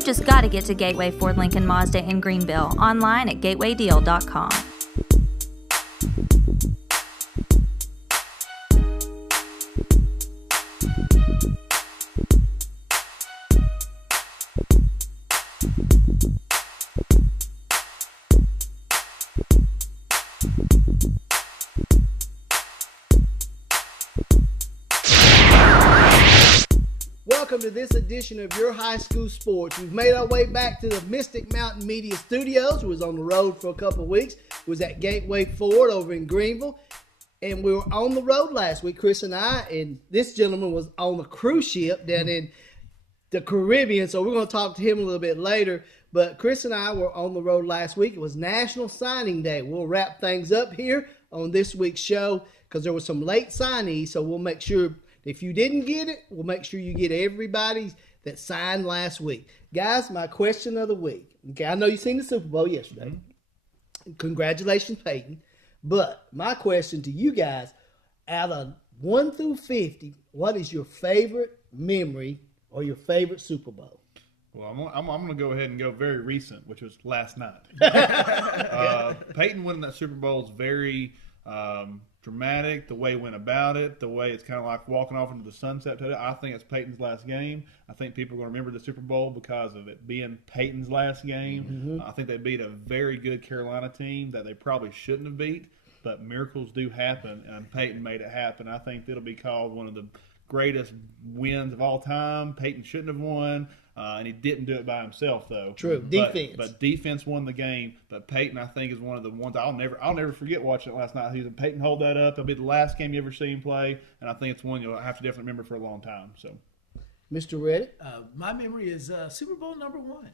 You've just got to get to Gateway Ford Lincoln Mazda in Greenville, online at gatewaydeal.com. Welcome to this edition of Your High School Sports. We've made our way back to the Mystic Mountain Media Studios. We was on the road for a couple of weeks. We was at Gateway Ford over in Greenville. And we were on the road last week, Chris and I. And this gentleman was on a cruise ship down in the Caribbean. So we're going to talk to him a little bit later. But Chris and I were on the road last week. It was National Signing Day. We'll wrap things up here on this week's show because there were some late signees. So we'll make sure if you didn't get it, we'll make sure you get everybody that signed last week. Guys, my question of the week. Okay, I know you seen the Super Bowl yesterday. Mm-hmm. Congratulations, Peyton. But my question to you guys, out of 1 through 50, what is your favorite memory or your favorite Super Bowl? Well, I'm going to go ahead and go very recent, which was last night. Peyton winning that Super Bowl is very dramatic, the way he went about it, the way it's kind of like walking off into the sunset today. I think it's Peyton's last game. I think people are going to remember the Super Bowl because of it being Peyton's last game. Mm-hmm. I think they beat a very good Carolina team that they probably shouldn't have beat, but miracles do happen, and Peyton made it happen. I think it'll be called one of the greatest wins of all time. Peyton shouldn't have won, and he didn't do it by himself, though. True, defense. But defense won the game. But Peyton, I think, is one of the ones I'll never forget watching it last night. Peyton hold that up. It'll be the last game you ever see him play, and I think it's one you'll have to definitely remember for a long time. So, Mr. Reddick? My memory is Super Bowl #1.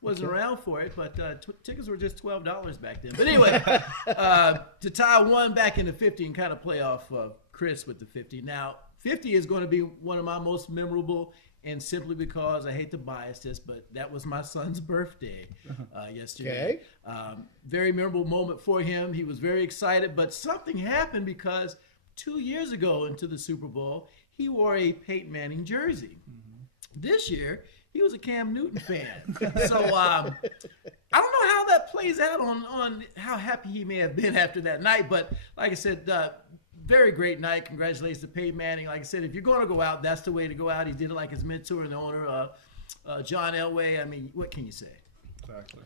Wasn't around for it, but tickets were just $12 back then. But anyway, to tie one back into 50 and kind of play off Chris with the 50. Now, 50 is going to be one of my most memorable, and simply because I hate to bias this, but that was my son's birthday yesterday. Okay. Very memorable moment for him. He was very excited, but something happened because 2 years ago into the Super Bowl, he wore a Peyton Manning jersey. Mm-hmm. This year, he was a Cam Newton fan. So I don't know how that plays out on how happy he may have been after that night, but like I said, very great night. Congratulations to Peyton Manning. Like I said, if you're going to go out, that's the way to go out. He did it like his mentor and the owner, John Elway. I mean, what can you say? Exactly.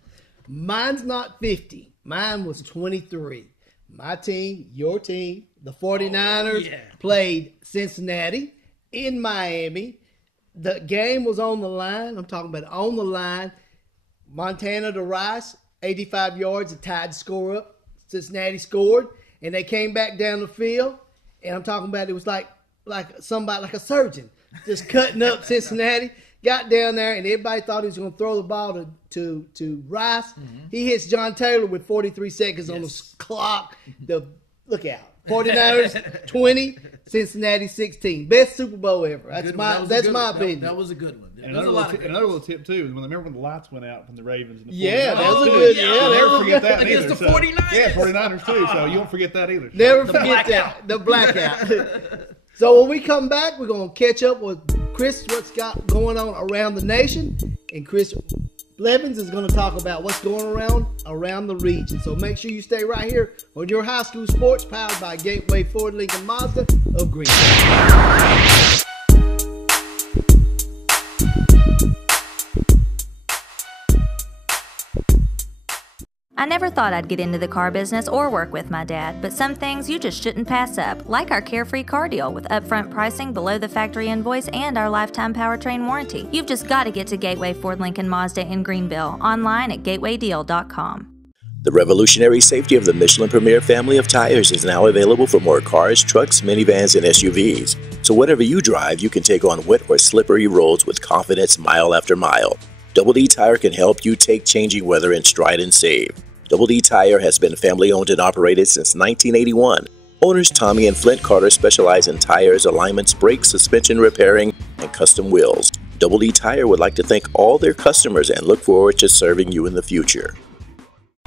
Mine's not 50. Mine was 23. My team, your team, the 49ers played Cincinnati in Miami. The game was on the line. I'm talking about on the line. Montana to Rice, 85 yards, a tied score up. Cincinnati scored. And they came back down the field, and I'm talking about it was like somebody, like a surgeon, just cutting up Cincinnati. Got down there, and everybody thought he was going to throw the ball to Rice. Mm-hmm. He hits John Taylor with 43 seconds on the clock. Look out. 49ers 20, Cincinnati 16. Best Super Bowl ever. That's my opinion. That was a good one. And another little tip, too, is remember when the lights went out from the Ravens and the 49ers? Yeah, that was a good. You'll never forget that against either. The 49ers. Yeah, 49ers, too, so you won't forget that either. Never forget that. The blackout. So when we come back, we're going to catch up with Chris, what's got going on around the nation, and Chris Blevins is going to talk about what's going around the region. So make sure you stay right here on Your High School Sports, powered by Gateway Ford Lincoln Mazda of Greenville. I never thought I'd get into the car business or work with my dad, but some things you just shouldn't pass up, like our Carefree car deal with upfront pricing below the factory invoice and our lifetime powertrain warranty. You've just got to get to Gateway Ford Lincoln Mazda in Greenville, online at gatewaydeal.com. The revolutionary safety of the Michelin Premier family of tires is now available for more cars, trucks, minivans, and SUVs. So whatever you drive, you can take on wet or slippery roads with confidence mile after mile. Double D Tire can help you take changing weather in stride and save. Double D Tire has been family owned and operated since 1981. Owners Tommy and Flint Carter specialize in tires, alignments, brakes, suspension repairing, and custom wheels. Double D Tire would like to thank all their customers and look forward to serving you in the future.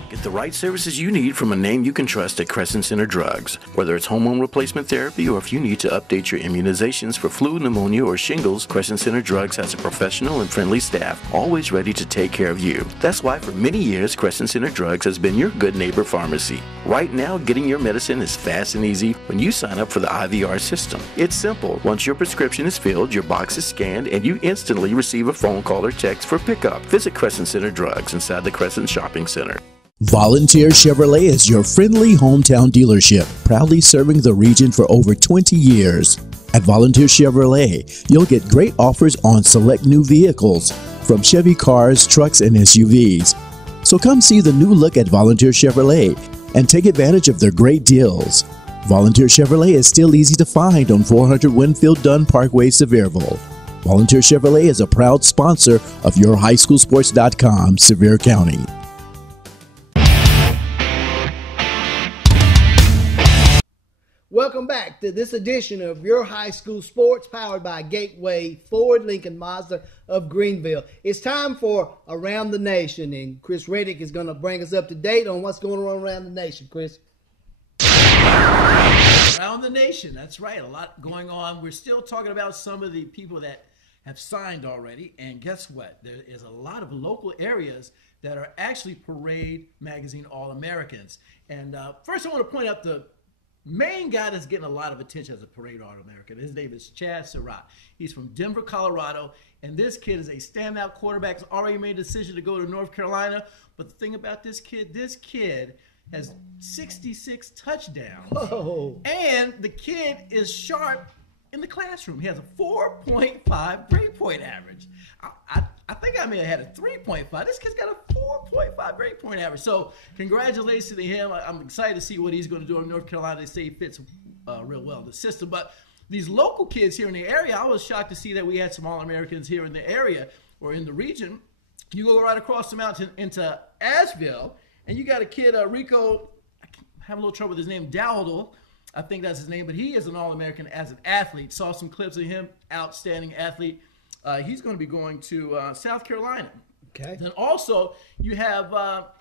Get the right services you need from a name you can trust at Crescent Center Drugs. Whether it's hormone replacement therapy or if you need to update your immunizations for flu, pneumonia, or shingles, Crescent Center Drugs has a professional and friendly staff always ready to take care of you. That's why for many years, Crescent Center Drugs has been your good neighbor pharmacy. Right now, getting your medicine is fast and easy when you sign up for the IVR system. It's simple. Once your prescription is filled, your box is scanned, and you instantly receive a phone call or text for pickup. Visit Crescent Center Drugs inside the Crescent Shopping Center. Volunteer Chevrolet is your friendly hometown dealership, proudly serving the region for over 20 years. At Volunteer Chevrolet, you'll get great offers on select new vehicles, from Chevy cars, trucks, and SUVs. So come see the new look at Volunteer Chevrolet and take advantage of their great deals. Volunteer Chevrolet is still easy to find on 400 Winfield Dunn Parkway, Sevierville. Volunteer Chevrolet is a proud sponsor of YourHighSchoolSports.com, Sevier County. Welcome back to this edition of Your High School Sports, powered by Gateway Ford, Lincoln Mazda of Greenville. It's time for Around the Nation, and Chris Reddick is going to bring us up to date on what's going on around the nation. Chris? Around the nation, that's right. A lot going on. We're still talking about some of the people that have signed already, and guess what? There is a lot of local areas that are actually Parade Magazine All-Americans. And first I want to point out the main guy that's getting a lot of attention as a Parade All-American. His name is Chad Surratt. He's from Denver, Colorado, and this kid is a standout quarterback. He's already made a decision to go to North Carolina. But the thing about this kid has 66 touchdowns. Whoa. And the kid is sharp in the classroom. He has a 4.5 grade point average. I think I may have had a 3.5. This kid's got a 4.5 grade point average. So congratulations to him. I'm excited to see what he's going to do in North Carolina. They say he fits real well in the system. But these local kids here in the area, I was shocked to see that we had some All-Americans here in the area or in the region. You go right across the mountain into Asheville, and you got a kid, Rico, I have a little trouble with his name, Dowdle. I think that's his name, but he is an All-American as an athlete. Saw some clips of him, outstanding athlete. He's going to be going to South Carolina. Okay. Then also you have a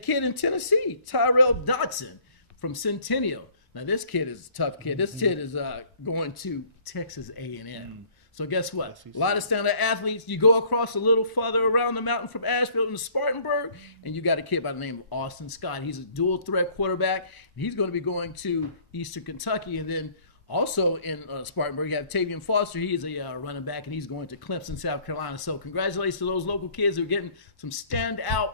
kid in Tennessee, Tyrell Dodson from Centennial. Now this kid is a tough kid. This kid is going to Texas A&M. So guess what? A lot of standout athletes. You go across a little further around the mountain from Asheville into Spartanburg, and you got a kid by the name of Austin Scott. He's a dual threat quarterback. And he's going to be going to Eastern Kentucky, and then also in Spartanburg, you have Tavian Foster. He is a running back, and he's going to Clemson, South Carolina. So congratulations to those local kids who are getting some standout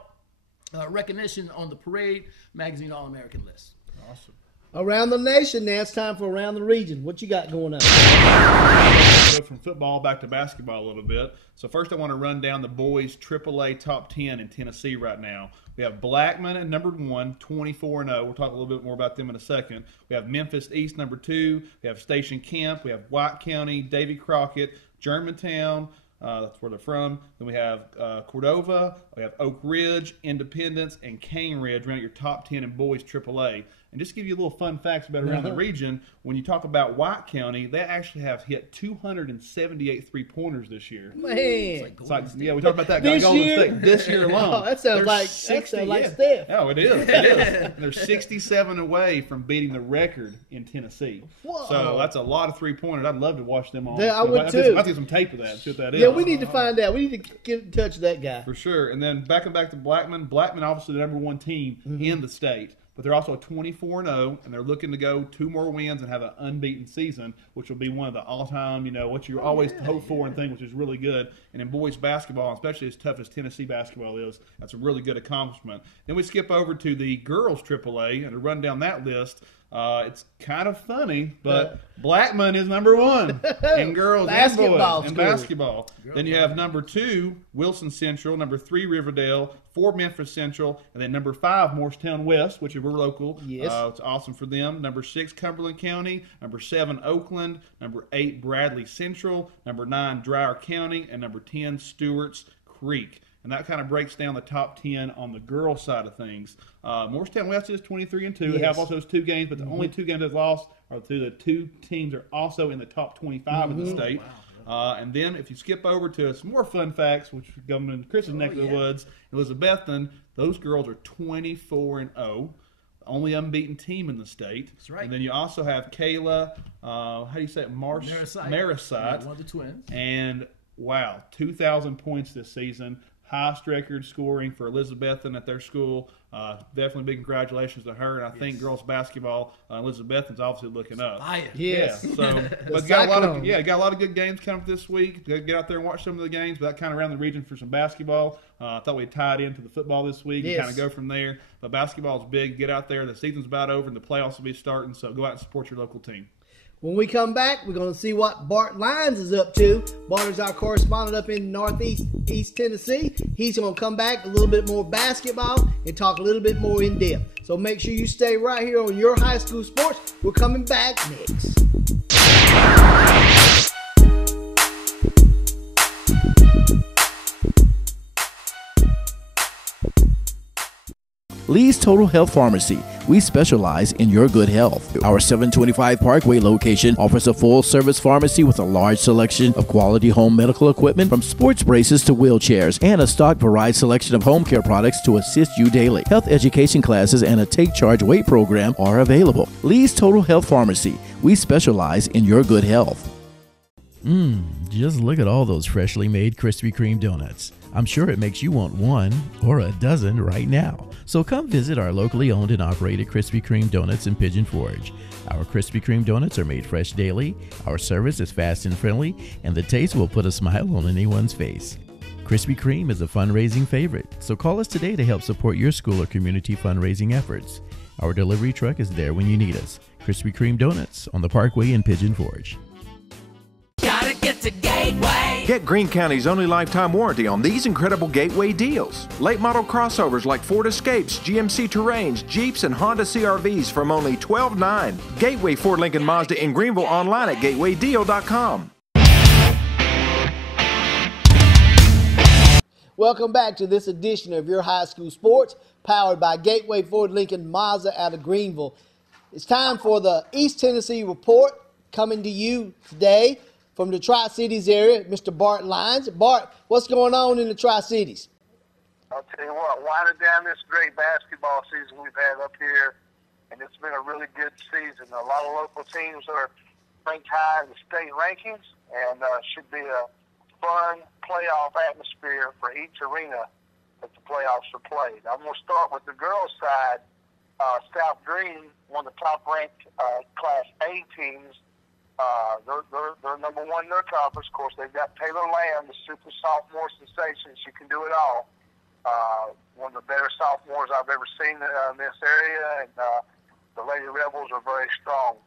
recognition on the Parade Magazine All-American list. Awesome. Around the nation, now it's time for Around the Region. What you got going on? Go from football back to basketball a little bit. So first I want to run down the boys AAA top 10 in Tennessee right now. We have Blackman at number 1, 24-0. We'll talk a little bit more about them in a second. We have Memphis East number 2. We have Station Camp. We have White County, Davy Crockett, Germantown. That's where they're from. Then we have Cordova. We have Oak Ridge, Independence, and Cane Ridge around your top 10 in boys AAA. And just to give you a little fun facts about around the region, when you talk about White County, they actually have hit 278 three-pointers this year. Man. It's like, yeah, we talked about that This Golden year? State this year alone. Oh, that sounds like Steph. Oh, it is. It is. They're 67 away from beating the record in Tennessee. Whoa. So that's a lot of three-pointers. I'd love to watch them on. Yeah, I would too. I'll get some tape of that. See what that is. Yeah, we need to find out. We need to get in touch with that guy. For sure. And then back to Blackman. Blackman, obviously the number 1 team in the state. But they're also 24-0, and they're looking to go 2 more wins and have an unbeaten season, which will be one of the all-time, what you always hope for and think, which is really good. And in boys basketball, especially as tough as Tennessee basketball is, that's a really good accomplishment. Then we skip over to the girls AAA, and to run down that list, it's kind of funny, but Blackman is number 1 in girls and boys in basketball. Then you have number 2, Wilson Central, number 3, Riverdale, 4, Memphis Central, and then number 5, Morristown West, which we're local. Yes. It's awesome for them. Number 6, Cumberland County, number 7, Oakland, number 8, Bradley Central, number 9, Dreier County, and number 10, Stewart's Creek. And that kind of breaks down the top 10 on the girls' side of things. Morristown West is 23-2. They have also those 2 games, but the only 2 games they've lost are the 2 teams are also in the top 25 in the state. Wow. And then if you skip over to some more fun facts, which are coming in Chris's neck of the woods, Elizabethton, those girls are 24-0. Only unbeaten team in the state. That's right. And then you also have Kayla, how do you say it? Marisite. One of the twins. And, wow, 2,000 points this season. Highest record scoring for Elizabethton at their school. Definitely big congratulations to her. And I think girls basketball, Elizabethton's obviously looking up. Yes. Yeah. So, but got a lot of good games coming up this week. Get out there and watch some of the games. But that kind of around the region for some basketball. I thought we'd tie it into the football this week and kind of go from there. But basketball is big. Get out there. The season's about over and the playoffs will be starting. So go out and support your local team. When we come back, we're going to see what Bart Lyons is up to. Bart is our correspondent up in East Tennessee. He's going to come back a little bit more basketball and talk a little bit more in depth. So make sure you stay right here on Your High School Sports. We're coming back next. Lee's Total Health Pharmacy. We specialize in your good health. Our 725 Parkway location offers a full-service pharmacy with a large selection of quality home medical equipment from sports braces to wheelchairs and a stock varied selection of home care products to assist you daily. Health education classes and a Take Charge Weight program are available. Lee's Total Health Pharmacy. We specialize in your good health. Just look at all those freshly made Krispy Kreme donuts. I'm sure it makes you want one or a dozen right now. So come visit our locally owned and operated Krispy Kreme donuts in Pigeon Forge. Our Krispy Kreme donuts are made fresh daily, our service is fast and friendly, and the taste will put a smile on anyone's face. Krispy Kreme is a fundraising favorite, so call us today to help support your school or community fundraising efforts. Our delivery truck is there when you need us. Krispy Kreme Donuts on the Parkway in Pigeon Forge. Gotta get to Gateway. Get Greene County's only lifetime warranty on these incredible Gateway deals. Late model crossovers like Ford Escapes, GMC Terrains, Jeeps, and Honda CRVs from only $12,900. Gateway Ford Lincoln Mazda in Greenville, online at gatewaydeal.com. Welcome back to this edition of Your High School Sports, powered by Gateway Ford Lincoln Mazda out of Greenville. It's time for the East Tennessee Report, coming to you today from the Tri-Cities area, Mr. Bart Lyons. Bart, what's going on in the Tri-Cities? I'll tell you what, winding down this great basketball season we've had up here, and it's been a really good season. A lot of local teams are ranked high in the state rankings, and should be a fun playoff atmosphere for each arena that the playoffs are played. I'm going to start with the girls' side. South Green, one of the top-ranked Class A teams. They're number one in their conference. Of course, they've got Taylor Lamb, the super sophomore sensation. She can do it all. One of the better sophomores I've ever seen in this area, and the Lady Rebels are very strong.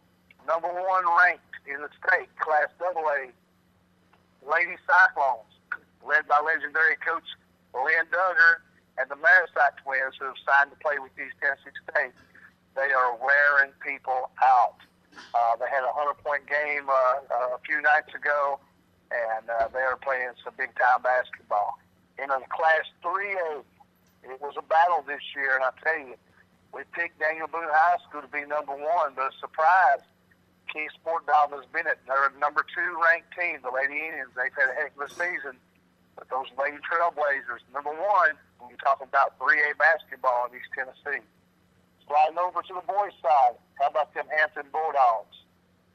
Number one ranked in the state, Class AA, Lady Cyclones, led by legendary coach Lynn Duggar and the Marisite twins, who have signed to play with East Tennessee State. They are wearing people out. They had a 100-point game a few nights ago, and they are playing some big-time basketball. In the Class 3A, it was a battle this year, and I tell you, we picked Daniel Boone High School to be number one, but a surprise, Kingsport Dobbins Bennett, they're a number 2 ranked team, the Lady Indians. They've had a heck of a season, but those Lady Trailblazers, number 1, when you're talking about 3A basketball in East Tennessee. Sliding over to the boys' side, how about them Hampton Bulldogs?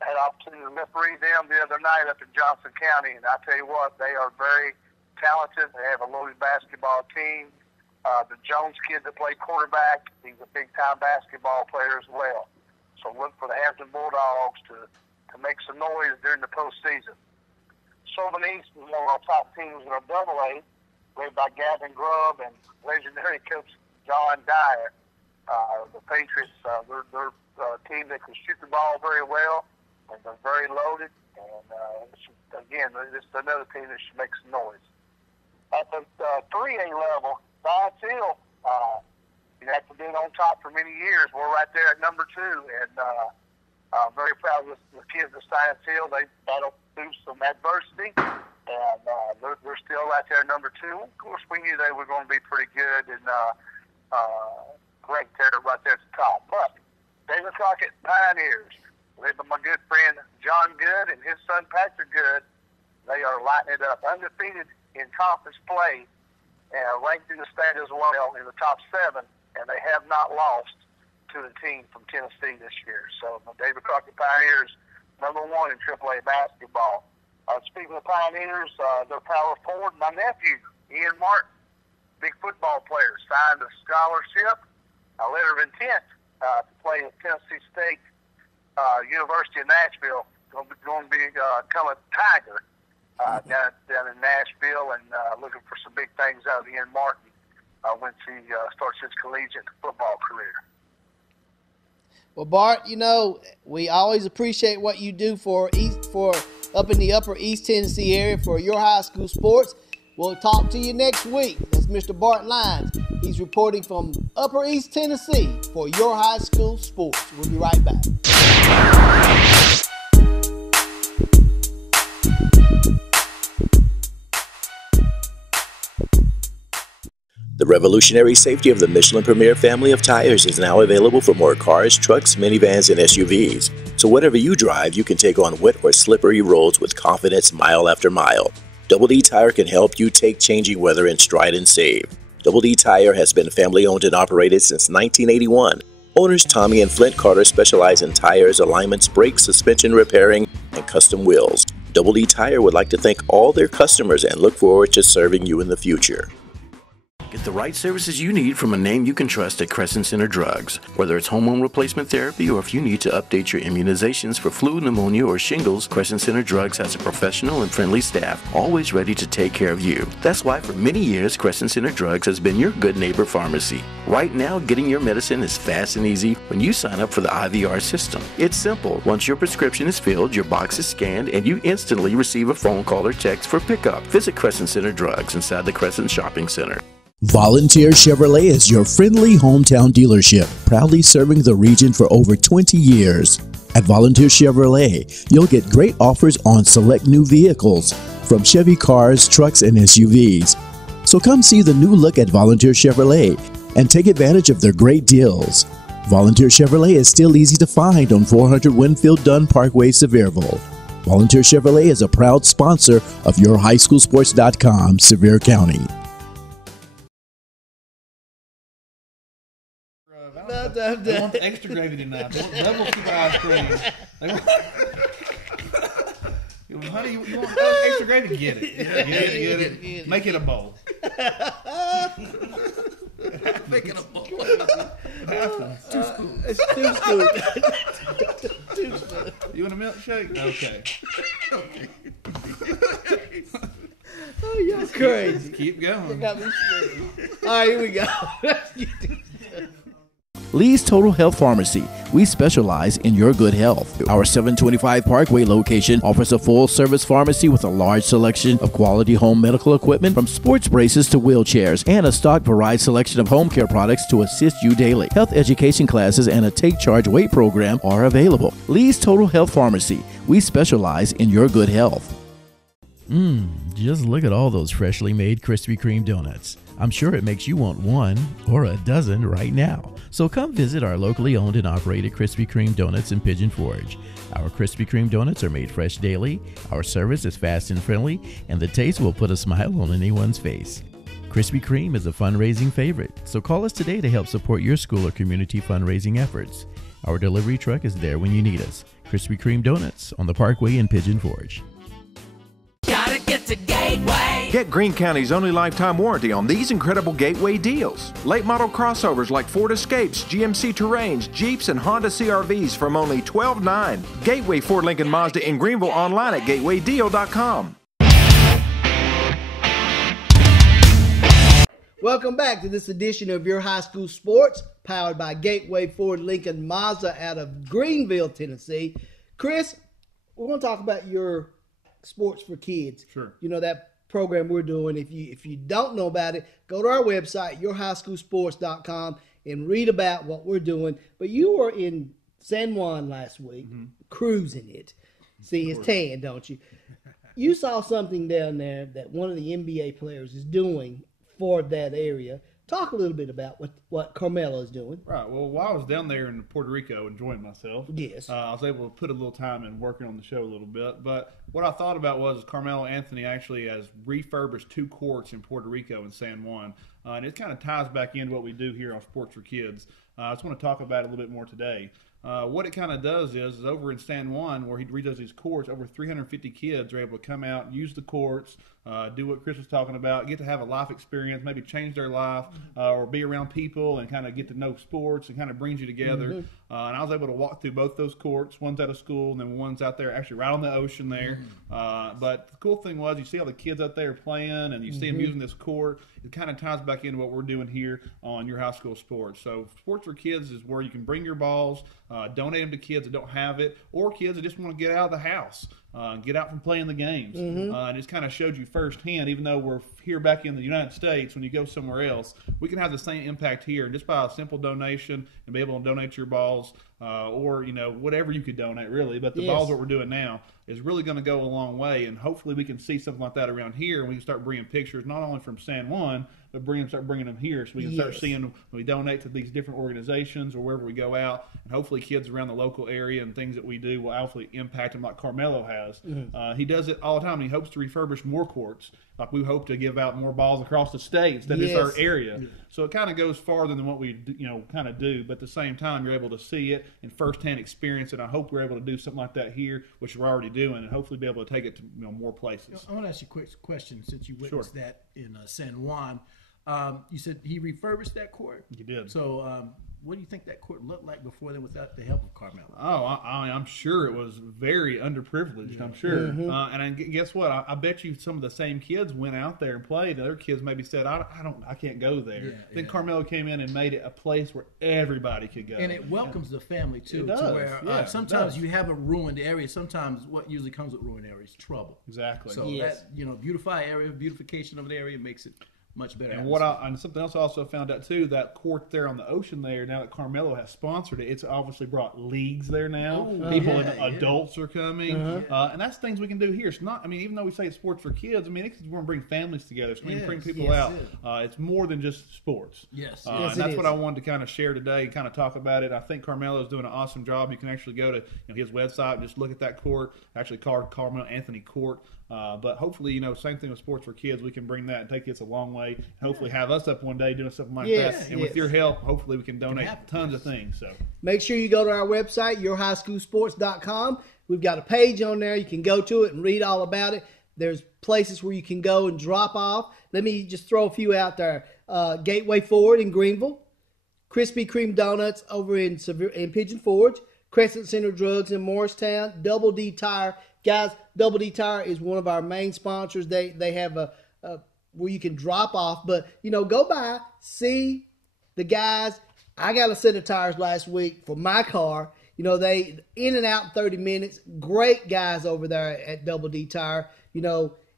I had an opportunity to referee them the other night up in Johnson County, and I tell you what, they are very talented. They have a loaded basketball team. The Jones kid that played quarterback, he's a big-time basketball player as well. So look for the Hampton Bulldogs to make some noise during the postseason. Southern East is one of our top teams in our AA, led by Gavin Grubb and legendary coach John Dyer. The Patriots, they're a team that can shoot the ball very well, and they're very loaded. And again, this is another team that should make some noise. At the 3A level, Science Hill, that's been on top for many years. We're right there at number 2, and I'm very proud of the kids at Science Hill. They battled through some adversity, and they're still right there at number 2. Of course, we knew they were going to be pretty good, and ranked there right there at the top. But David Crockett Pioneers, led by my good friend John Good and his son Patrick Good, They are lighting it up. Undefeated in conference play, and ranked in the state as well in the top 7, and they have not lost to a team from Tennessee this year. So the David Crockett Pioneers, #1 in AAA basketball. Speaking of Pioneers, their power forward, my nephew, Ian Martin, big football player, signed a scholarship, a letter of intent to play at Tennessee State University of Nashville. Going to become a Tiger down in Nashville, and looking for some big things out of Ian Martin once he starts his collegiate football career. Well, Bart, we always appreciate what you do for up in the upper East Tennessee area for your high school sports. We'll talk to you next week. That's Mr. Bart Lyons. He's reporting from upper East Tennessee for your high school sports. We'll be right back. The revolutionary safety of the Michelin Premier family of tires is now available for more cars, trucks, minivans, and SUVs. So whatever you drive, you can take on wet or slippery roads with confidence mile after mile. Double D Tire can help you take changing weather in stride and save. Double D Tire has been family owned and operated since 1981. Owners Tommy and Flint Carter specialize in tires, alignments, brakes, suspension repairing, and custom wheels. Double D Tire would like to thank all their customers and look forward to serving you in the future. Get the right services you need from a name you can trust at Crescent Center Drugs. Whether it's hormone replacement therapy or if you need to update your immunizations for flu, pneumonia, or shingles, Crescent Center Drugs has a professional and friendly staff, always ready to take care of you. That's why for many years, Crescent Center Drugs has been your good neighbor pharmacy. Right now, getting your medicine is fast and easy when you sign up for the IVR system. It's simple. Once your prescription is filled, your box is scanned, and you instantly receive a phone call or text for pickup. Visit Crescent Center Drugs inside the Crescent Shopping Center. Volunteer Chevrolet is your friendly hometown dealership, proudly serving the region for over 20 years. At Volunteer Chevrolet, you'll get great offers on select new vehicles, from Chevy cars, trucks, and SUVs. So come see the new look at Volunteer Chevrolet and take advantage of their great deals. Volunteer Chevrolet is still easy to find on 400 Winfield Dunn Parkway, Sevierville. Volunteer Chevrolet is a proud sponsor of YourHighSchoolSports.com, Sevier County. They want the extra gravy tonight. They want double scoop of ice cream. Honey, you want extra gravy? Get it. Get it. Make it a bowl. Make it a bowl. Two spoons. It's 2 spoons. 2 spoons. You want a milkshake? Okay. Oh, you're crazy. Keep going. You got me sweating. All right, here we go. Let's get this. Lee's Total Health Pharmacy. We specialize in your good health. Our 725 Parkway location offers a full-service pharmacy with a large selection of quality home medical equipment, from sports braces to wheelchairs, and a stock varied selection of home care products to assist you daily. Health education classes and a Take Charge Weight program are available. Lee's Total Health Pharmacy. We specialize in your good health. Just look at all those freshly made Krispy Kreme donuts. I'm sure it makes you want one or a dozen right now. So come visit our locally owned and operated Krispy Kreme donuts in Pigeon Forge. Our Krispy Kreme donuts are made fresh daily, our service is fast and friendly, and the taste will put a smile on anyone's face. Krispy Kreme is a fundraising favorite, so call us today to help support your school or community fundraising efforts. Our delivery truck is there when you need us. Krispy Kreme Donuts on the Parkway in Pigeon Forge. Gotta get to Gateway. Get Greene County's only lifetime warranty on these incredible Gateway deals. Late model crossovers like Ford Escapes, GMC Terrains, Jeeps, and Honda CRVs from only $12,900. Gateway Ford Lincoln Mazda in Greenville, online at gatewaydeal.com. Welcome back to this edition of Your High School Sports, powered by Gateway Ford Lincoln Mazda out of Greenville, Tennessee. Chris, we're going to talk about your Sports for Kids. Sure. You know, that program we're doing. If you don't know about it, go to our website, yourhighschoolsports.com, and read about what we're doing. But you were in San Juan last week, cruising it. See, it's tan, don't you? You saw something down there that one of the NBA players is doing for that area. Talk a little bit about what Carmelo is doing. Right. Well, while I was down there in Puerto Rico enjoying myself, Yes. I was able to put a little time in working on the show a little bit. But what I thought about was Carmelo Anthony actually has refurbished 2 courts in Puerto Rico and San Juan. And it kind of ties back into what we do here on Sports for Kids. I just want to talk about it a little bit more today. What it kind of does is over in San Juan, where he redoes these courts, over 350 kids are able to come out, use the courts, do what Chris was talking about, get to have a life experience, maybe change their life, or be around people and kind of get to know sports and kind of brings you together. And I was able to walk through both those courts. One's out of school, and then one's out there actually right on the ocean there. But the cool thing was you see all the kids out there playing, and you see them using this court. It kind of ties back into what we're doing here on Your High School Sports. So Sports for Kids is where you can bring your balls, donate them to kids that don't have it, or kids that just want to get out of the house, get out from playing the games. And it's kind of showed you firsthand, even though we're here back in the United States, when you go somewhere else, we can have the same impact here. And just by a simple donation and be able to donate your balls, or, whatever you could donate, really. But the balls, what we're doing now, is really going to go a long way. And hopefully we can see something like that around here, and we can start bringing pictures, not only from San Juan, but start bringing them here, so we can start seeing when we donate to these different organizations or wherever we go out, and hopefully kids around the local area and things that we do will hopefully impact them like Carmelo has. He does it all the time. He hopes to refurbish more courts. Like we hope to give out more balls across the state instead of just our area. So it kind of goes farther than what we kind of do, but at the same time you're able to see it and firsthand experience it. I hope we're able to do something like that here, which we're already doing, and hopefully be able to take it to more places. I want to ask you a quick question since you witnessed that in San Juan. You said he refurbished that court? He did. So what do you think that court looked like before then without the help of Carmelo? Oh, I'm sure it was very underprivileged. I'm sure. And guess what? I bet you some of the same kids went out there and played. The other kids maybe said, I can't go there. Then Carmelo came in and made it a place where everybody could go. And it welcomes the family, too. It does. To where sometimes you have a ruined area. Sometimes what usually comes with ruined areas is trouble. Exactly. So that, beautification of the area makes it much better. And something else I also found out too, that court there on the ocean there, now that Carmelo has sponsored it, it's obviously brought leagues there now. Adults are coming, and that's things we can do here. It's not. I mean, even though we say it's sports for kids, I mean it's going to bring families together. It's going to bring people out. It's more than just sports. And that's what I wanted to kind of share today and kind of talk about it. I think Carmelo is doing an awesome job. You can actually go to his website and just look at that court. Actually called Carmelo Anthony Court. But hopefully, same thing with Sports for Kids. We can bring that and take this a long way. And hopefully have us up one day doing something like that. And with your help, hopefully we can donate tons of things. So make sure you go to our website, yourhighschoolsports.com. We've got a page on there. You can go to it and read all about it. There's places where you can go and drop off. Let me just throw a few out there. Gateway Ford in Greenville, Krispy Kreme Donuts over in Pigeon Forge, Crescent Center Drugs in Morristown, Double D Tire. Guys, Double D Tire is one of our main sponsors. They have a where you can drop off, but go by, see the guys. I got a set of tires last week for my car. They in and out in 30 minutes. Great guys over there at Double D Tire.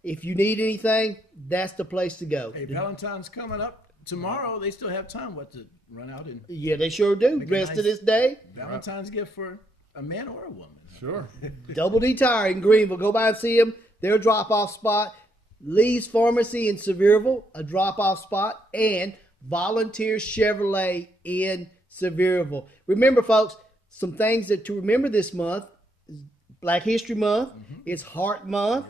If you need anything, that's the place to go. Hey, Valentine's coming up tomorrow. They still have time to run out and they sure do. Rest of this day. Valentine's gift for a man or a woman. Sure. Double D Tire in Greenville. Go by and see them. Their drop-off spot. Lee's Pharmacy in Sevierville, a drop-off spot. And Volunteer Chevrolet in Sevierville. Remember, folks, some things to remember this month. Black History Month. It's Heart Month.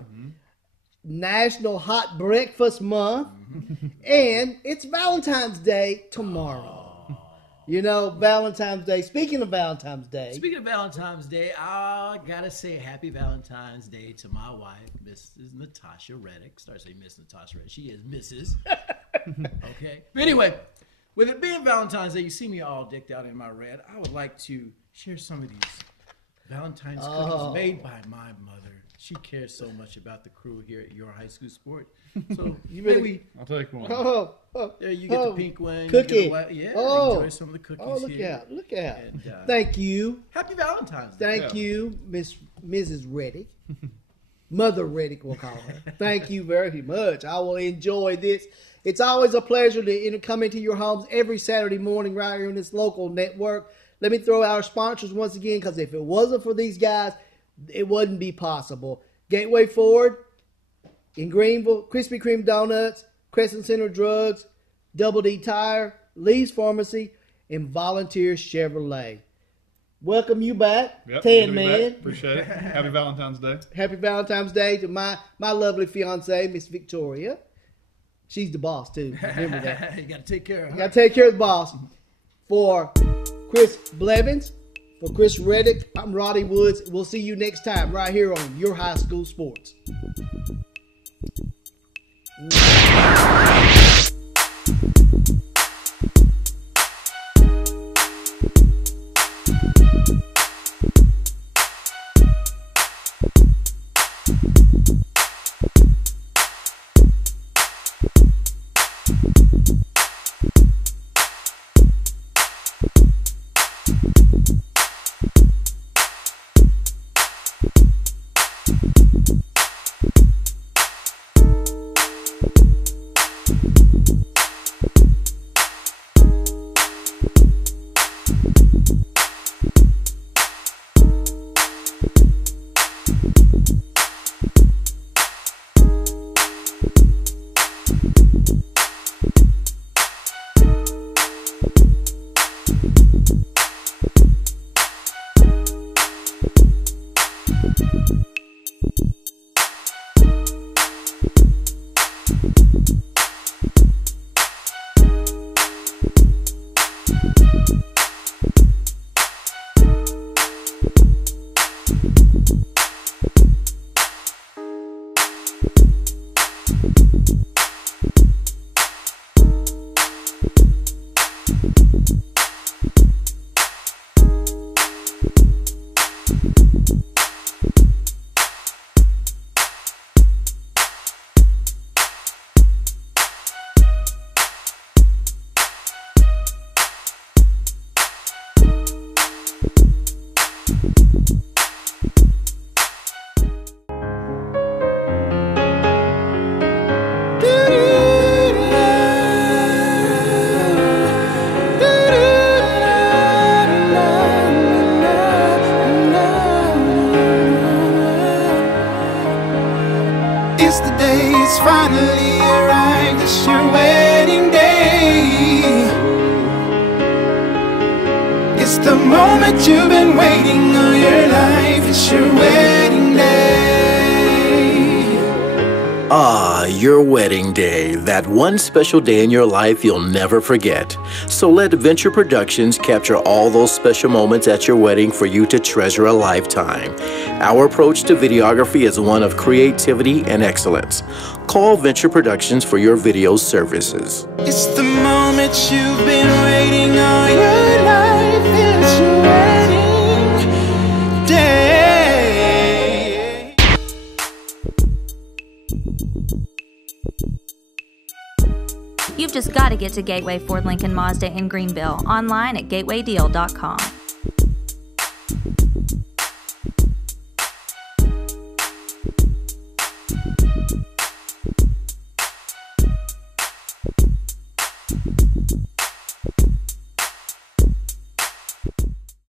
National Hot Breakfast Month. And it's Valentine's Day tomorrow. Valentine's Day. Speaking of Valentine's Day. I got to say happy Valentine's Day to my wife, Mrs. Natasha Reddick. Start saying Miss Natasha Reddick. She is Mrs. Okay. But anyway, with it being Valentine's Day, you see me all decked out in my red. I would like to share some of these Valentine's cookies made by my mother. She cares so much about the crew here at Your High School Sport. So I'll take one. There you get the pink one. Cookie. Enjoy some of the cookies. Look out. And, thank you. Happy Valentine's Day. Thank you, Mrs. Reddick. Mother Reddick, we'll call her. Thank you very much. I will enjoy this. It's always a pleasure to come into your homes every Saturday morning right here in this local network. Let me throw out our sponsors once again, because if it wasn't for these guys, it wouldn't be possible. Gateway Ford in Greenville, Krispy Kreme Donuts, Crescent Center Drugs, Double D Tire, Lee's Pharmacy, and Volunteer Chevrolet. Welcome you back, Yep, Tan good to be Man. back. Appreciate it. Happy Valentine's Day. Happy Valentine's Day to my lovely fiance, Miss Victoria. She's the boss too. Remember that. You got to take care of her. You got to take care of the boss. For Chris Blevins, for Chris Reddick, I'm Roddy Woods. We'll see you next time right here on Your High School Sports. It's finally arrived, it's your wedding day. It's the moment you've been waiting all your life, it's your wedding day. Ah, your wedding day, that one special day in your life you'll never forget. So let Venture Productions capture all those special moments at your wedding for you to treasure a lifetime. Our approach to videography is one of creativity and excellence. Call Venture Productions for your video services. It's the moment you've been waiting all your life, it's your wedding day. You've just got to get to Gateway Ford Lincoln Mazda in Greenville, online at gatewaydeal.com.